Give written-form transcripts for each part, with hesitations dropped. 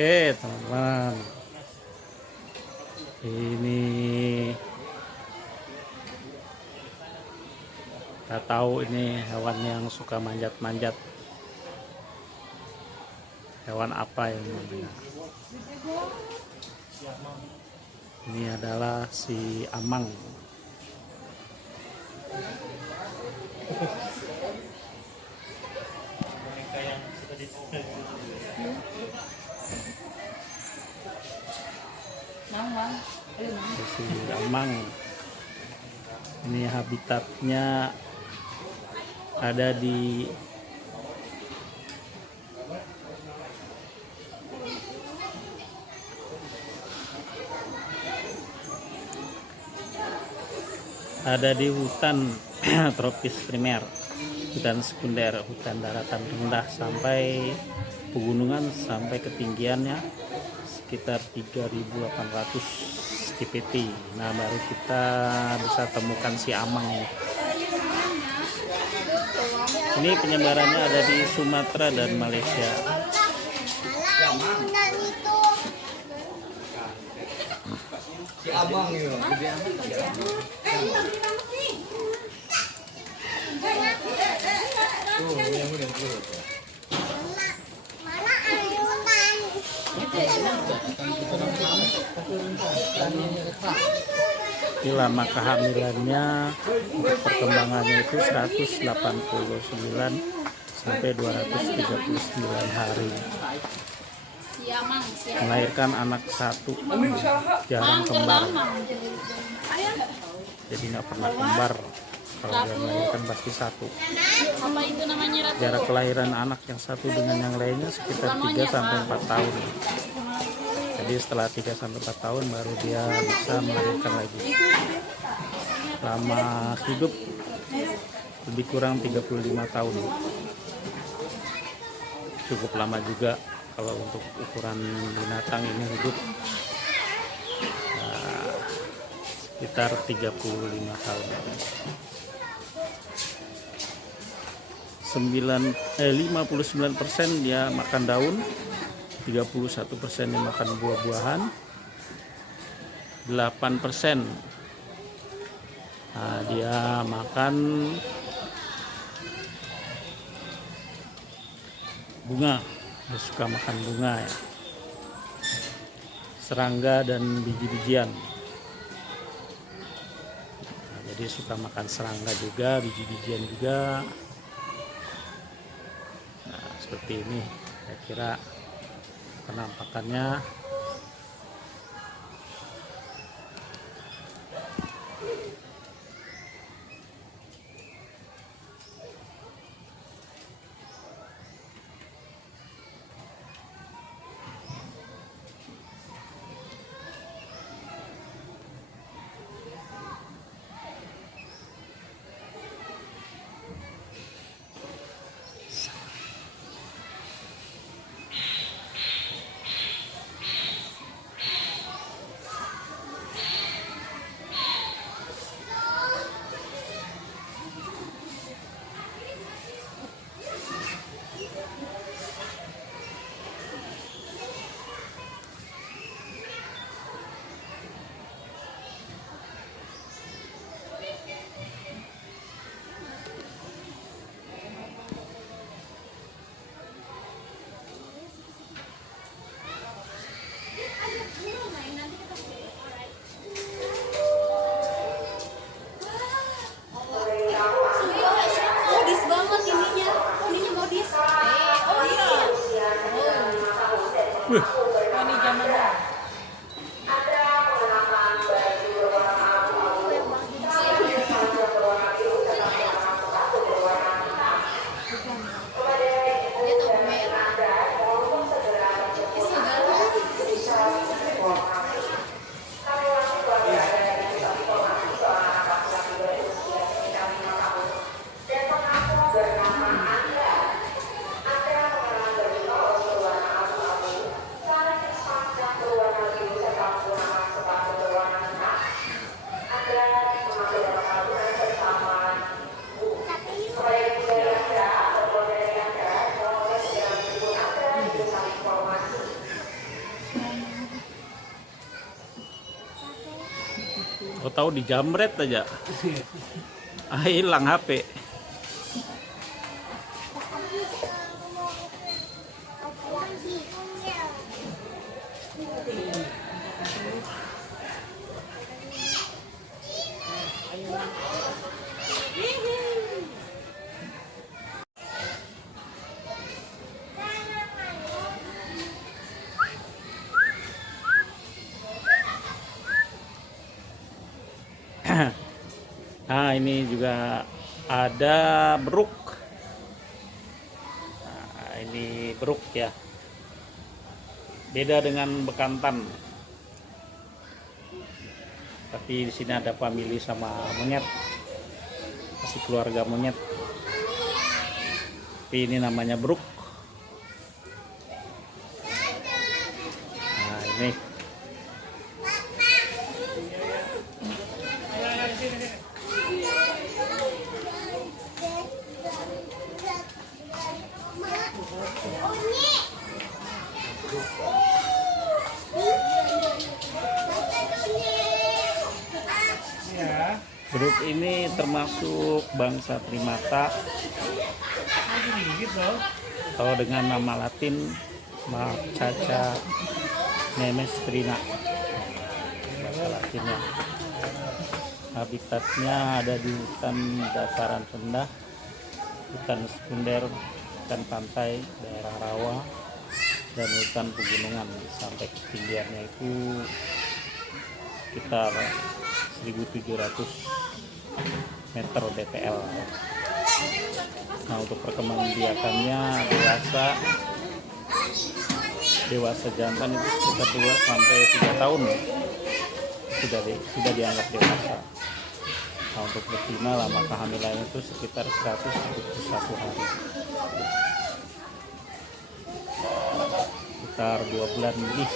Oke teman-teman, ini kita tahu ini hewan yang suka manjat-manjat. Hewan apa yang namanya? Ini adalah si amang. Si amang ini habitatnya ada di hutan tropis primer, hutan sekunder, hutan daratan rendah sampai pegunungan, sampai ketinggiannya sekitar 3.800 kpt. Nah, baru kita bisa temukan si amang ini. Ini penyebarannya ada di Sumatera dan Malaysia. Si abang itu. Tuh, yang udah tuh. Ini lama kehamilannya untuk perkembangannya itu 189 sampai 239 hari. Melahirkan anak satu, jarang kembar. Jadi nggak pernah kembar. Kalau dia melahirkan pasti satu. Apa itu namanya, Ratu? Jarak kelahiran anak yang satu dengan yang lainnya sekitar 3 sampai 4 tahun. Jadi setelah 3 sampai 4 tahun baru dia bisa melahirkan lagi. Lama hidup lebih kurang 35 tahun. Cukup lama juga kalau untuk ukuran binatang ini hidup sekitar 35 tahun. 59% dia makan daun, 31% dia makan buah-buahan, 8% dia makan bunga. Dia suka makan bunga ya, serangga dan biji-bijian. Nah, jadi suka makan serangga juga, biji-bijian juga. Nah, seperti ini kira-kira penampakannya. mau dijamret aja. Hilang HP. Nah, ini juga ada beruk. Nah, ini beruk ya. Beda dengan bekantan. Tapi di sini ada famili sama monyet. Masih keluarga monyet. Tapi ini namanya beruk. Nah, ini. Beruk ini termasuk bangsa primata atau dengan nama Latin Macaca nemestrina, bahasa Latinnya. Habitatnya ada di hutan dataran rendah, hutan sekunder, hutan pantai, daerah rawa, dan hutan pegunungan. Sampai ketinggiannya itu sekitar 1700 meter dpl. Nah, untuk perkembangbiakannya dewasa jantan itu sekitar 2 sampai 3 tahun sudah dianggap dewasa. Nah, untuk betina lama kehamilannya itu sekitar 171 hari, sekitar 2 bulan lebih.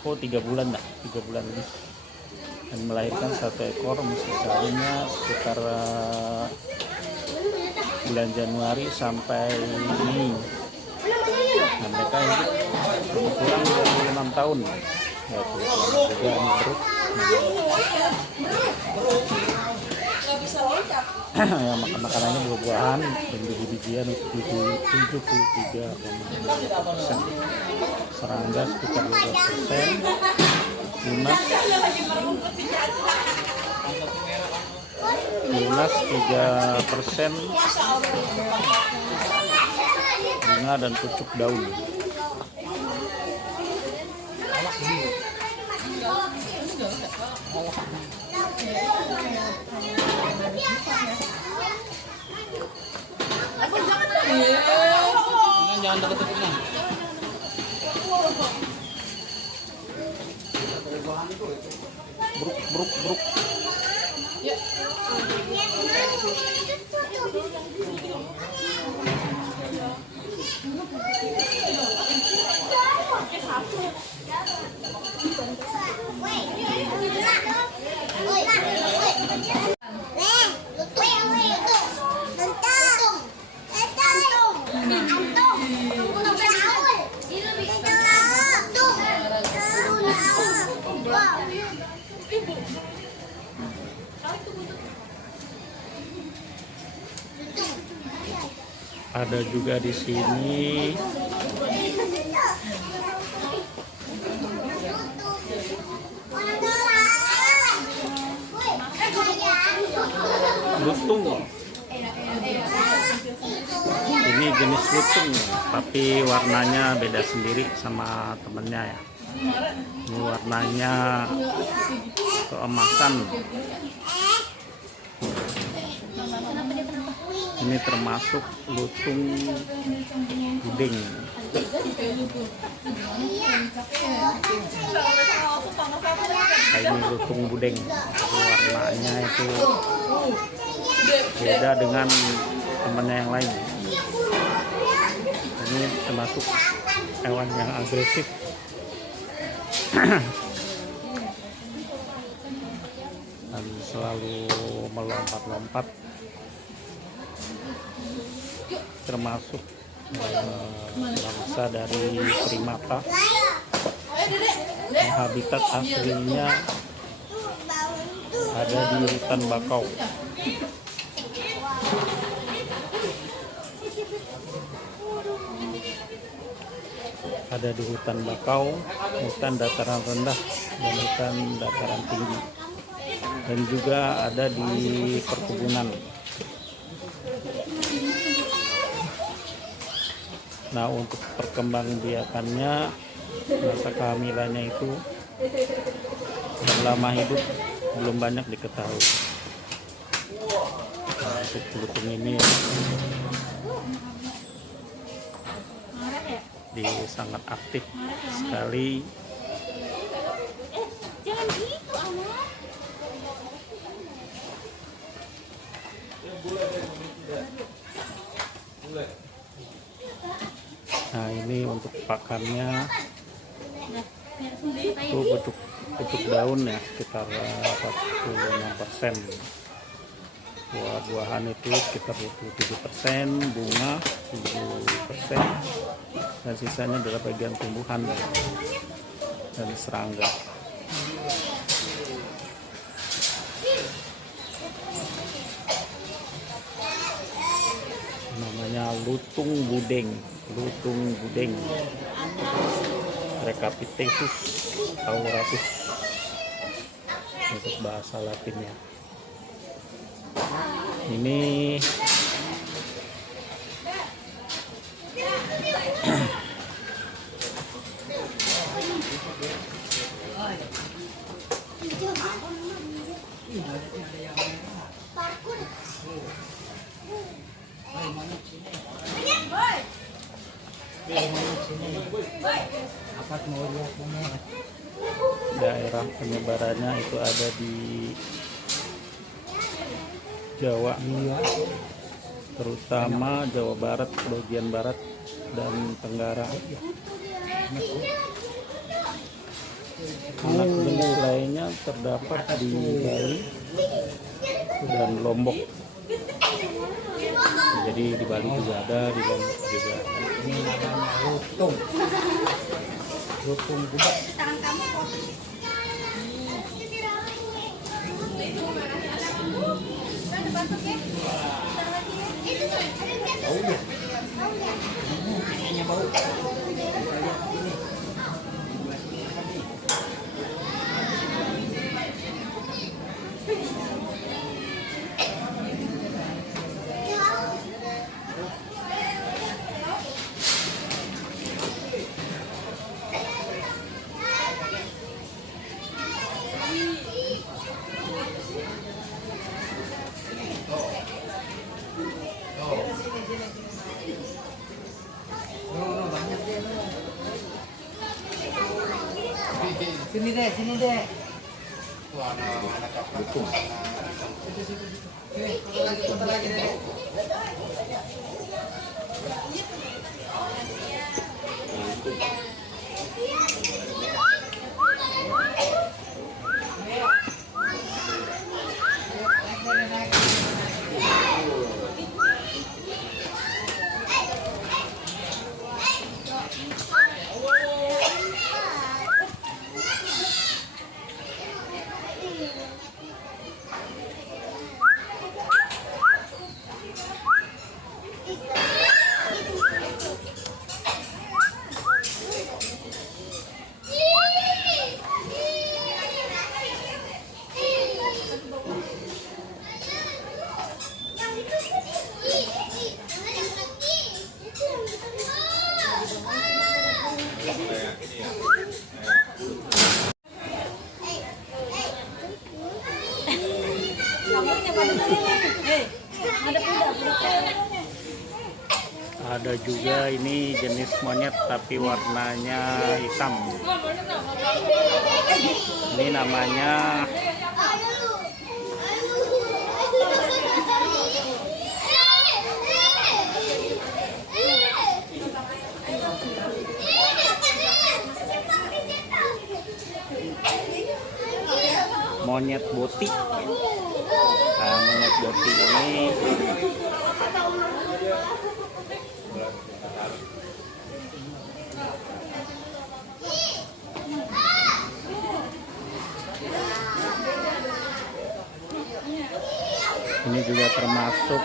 3 bulan lebih, dan melahirkan 1 ekor musim kawinnya sekitar bulan Januari sampai Mei. Nah, mereka hidup lebih kurang 26 tahun, yaitu juga beruk. Ya, makanannya buah-buahan dan biji-bijian itu 73,5%, serangga sekitar 12%, lunas 3%, bunga dan pucuk daun. Jangan deket-deketnya. Bruk. Ada juga di sini lutung. Ini jenis lutung, tapi warnanya beda sendiri sama temennya ya. Ini warnanya keemasan. Ini termasuk lutung buding. Nah, ini lutung buding, warnanya itu beda dengan temannya yang lain. Ini termasuk hewan yang agresif. Dan selalu melompat-lompat, termasuk bangsa dari primata. habitat aslinya ada di hutan bakau. Ada di hutan bakau, hutan dataran rendah dan hutan dataran tinggi, dan juga ada di perkebunan. Nah, untuk perkembangbiakannya, masa kehamilannya itu dan lama hidup belum banyak diketahui. Nah, untuk blutung ini sangat aktif sekali. Jangan gitu, anak. Nah, ini untuk pakannya itu pucuk daun ya, sekitar 45%. Buah-buahan itu sekitar 27%, bunga 7%, dan sisanya adalah bagian tumbuhan dan serangga. Namanya lutung gudeng, Recapiteus auratus untuk bahasa Latinnya. Ini daerah penyebarannya itu ada di Jawa, terutama Jawa Barat, bagian barat dan Tenggara. Anak jenis lainnya terdapat di Bali dan Lombok. Jadi di Bali juga ada, di Lombok juga ada. Ini namanya lutung gudeg. Kayaknya bau. Sini deh. Tuh anak coklat. Foto lagi deh. Ada juga ini jenis monyet tapi warnanya hitam. Ini namanya monyet boti. Nah, monyet boti ini Ini juga termasuk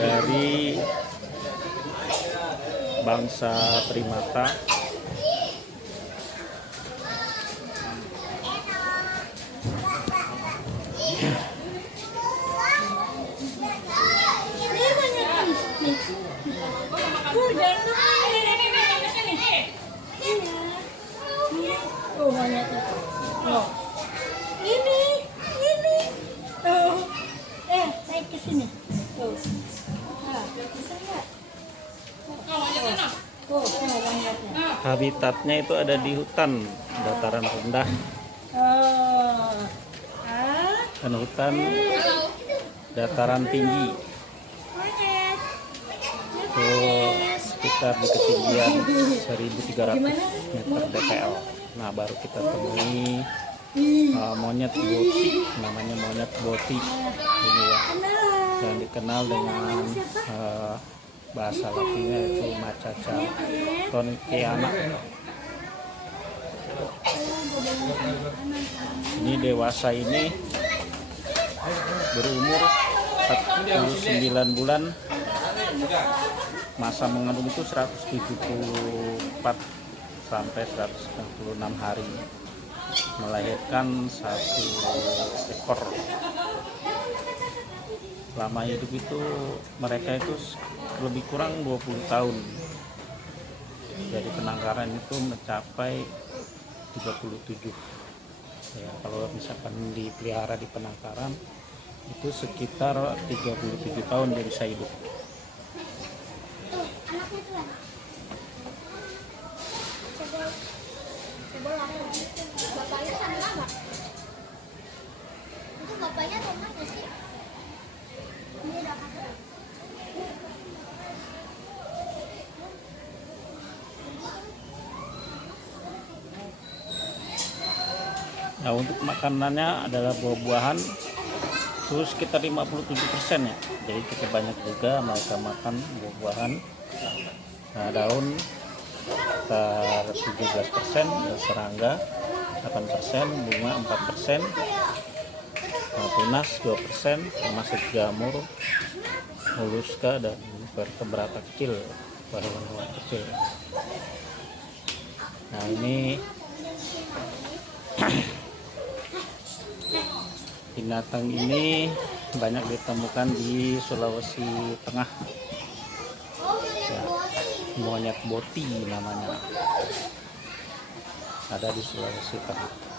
dari bangsa primata. Oh, banyak tuh. Oh. Ini. Oh. Naik ke sini. Oh. Nah, bisa nggak? Oh, banyaknya. Habitatnya itu ada di hutan dataran rendah Oh. dan hutan dataran tinggi. Itu sekitar di ketinggian 1.300 meter dpl. Nah, baru kita temui monyet boti, namanya monyet boti ini ya, yang dikenal dengan bahasa latinnya yaitu Macaca tonkeana. Ini dewasa ini berumur 49 bulan, masa mengandung itu 174 sampai 196 hari, melahirkan 1 ekor. Lama hidup itu mereka itu lebih kurang 20 tahun. Jadi penangkaran itu mencapai 37. Ya, kalau misalkan dipelihara di penangkaran itu sekitar 37 tahun dia bisa hidup. Bapaknya sama nggak? Itu bapaknya rumah nggak sih? Ini udah kakak. Nah, untuk makanannya adalah buah-buahan, terus sekitar 57% ya. Jadi cukup banyak juga mereka makan buah-buahan. Nah, daun sekitar 17%, dan serangga 8%, bunga 4%, nah, tunas 2%, termasuk jamur, moluska dan vertebrata kecil, hewan-hewan kecil. Nah, ini binatang ini banyak ditemukan di Sulawesi Tengah ya, monyet boti namanya, ada di Sulawesi Tengah.